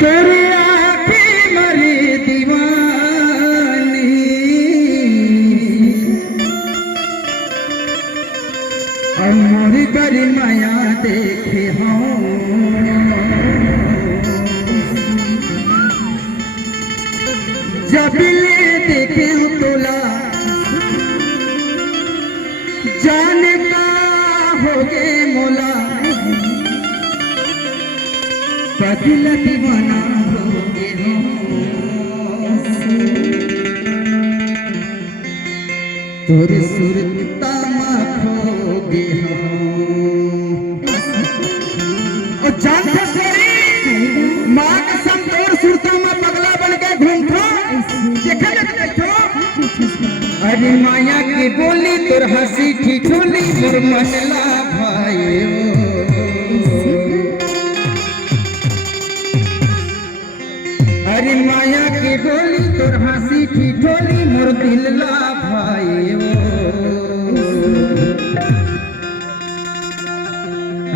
तेरी आँखें मरी दीवानी, और मोरी गरी माया देखे हूँ, जब ले देखे हूँ तोला जाने का हो गे मोला, बदला दीवाना हो गे तोरे सुरता खो गे और जानते सोरी माँ कसम तोर सुरता में पगला बन के घूमता देखे बैठो। अरे माया की बोली तोर हंसी ठिठोली मोर मनला भाई, अरे माया की बोली तोर हंसी ठिठोली मोर दिलला भाई,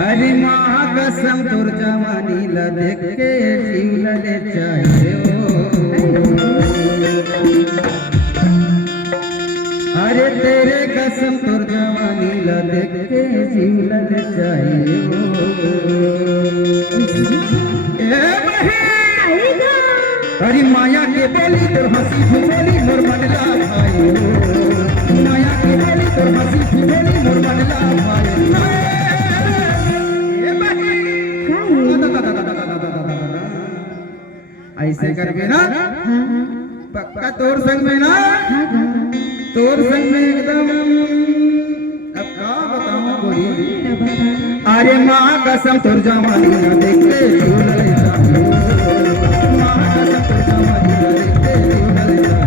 अरे माँ कसम तोर जवानी ला देख के जीव ले चाहिए, अरे तेरे कसम तोर जवानी ला देख के जीव ले चाहिए। अरे माया के बोली तोर हंसी ठिठोली मोर मनला भाई, माया के बोली तोर हंसी ठिठोली मोर मनला भाई। ऐसे करके ना पक्का तोर संग में ना, तोर संग में एकदम अब का बताऊं गोरी, अरे माँ कसम तोर जवानी ना देख के झूल ले जाओ, माँ कसम तोर जवानी ना देख के झूल ले जाओ,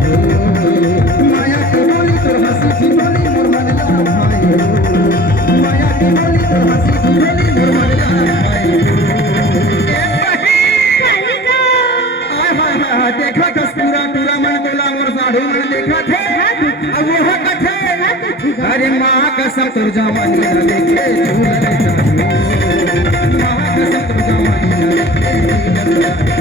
माया की बोली तोर हंसी ठिठोली मोर मनला भाई, माया की बोली तोर हंसी ठिठोली मोर मनला भाई। देखा कस्तूरा टूरा मन तोला मोर साढ़ू मन देखा थे अब वो कथे, अरे माँ कसम तोर जवानी ना देखे झूल ले जाओ, माँ कसम तोर जवानी ना देखे झूल ले जाओ।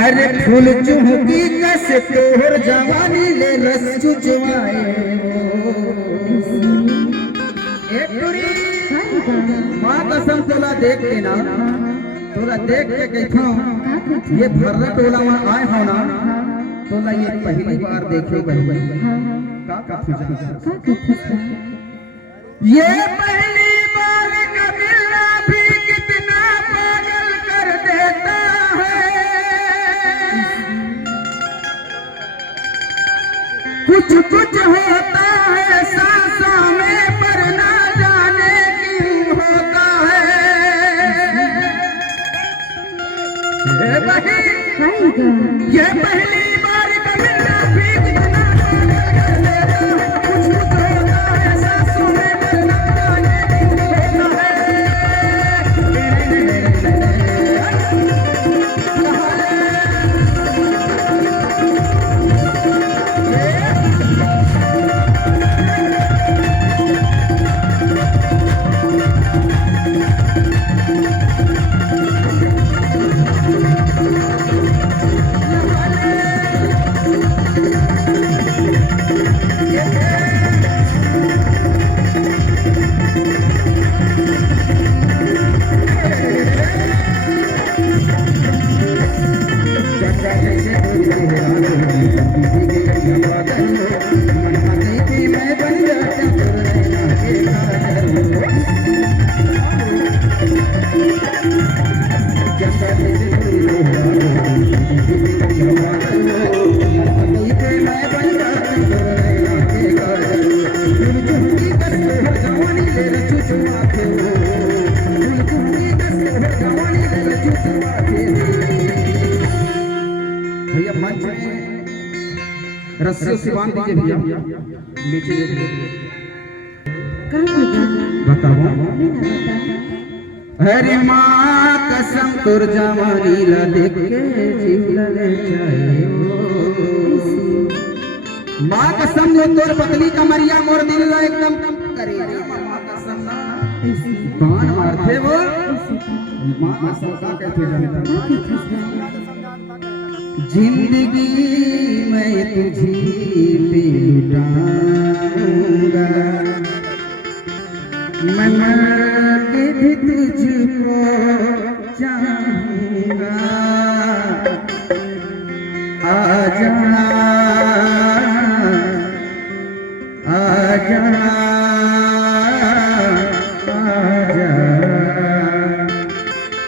अरे फूल चुहकी कस तोहर जवानी ले रस चुचवाए, माँ कसम तोला देख के ना, तोला देख के कहता हूँ ये भर्रा टोला वहाँ आए हो ना, तोला ये पहली बार देखे गए ये पहली बार कबीला भी कितना पागल कर देता है, कुछ कुछ होता है सांसों में पर ना जाने क्यों होता है, ये पहली बार कबीला भी कितना पागल कर देता है, कुछ कुछ होता है सांसों में पर ना जाने क्यों होता है। भैया मंच में रस्सियों से बांध दीजिए भैया नीचे बताओ। अरे माँ कसम तुर जवानी ला देख के जीव लगे जाए माँ कसम जो तोर पतली कमरिया मोर दिल ला एकदम करे माँ कसम ना बाण मारते वो माँ कसम का कहते जानता जिंदगी मैं तुझी पे लुटाऊंगा मैं मर के भी तुझको चाहूंगा आजा आजा आजा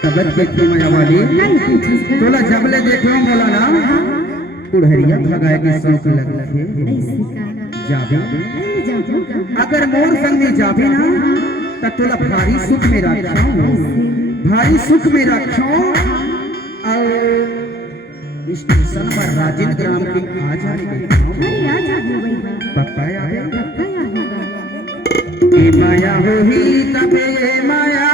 खबर देखो माया वाली तोला जबले देखो बोला ना उड़हरिया भगाए के शौक लगे जाबे अगर मोर संग में जाबे ना तो तोला भारी सुख में रखो भारी सुख में रखो और स्टेशन पर राजेंद्र ग्राम के आ जाने पक्का आ गया माया होही तबे माया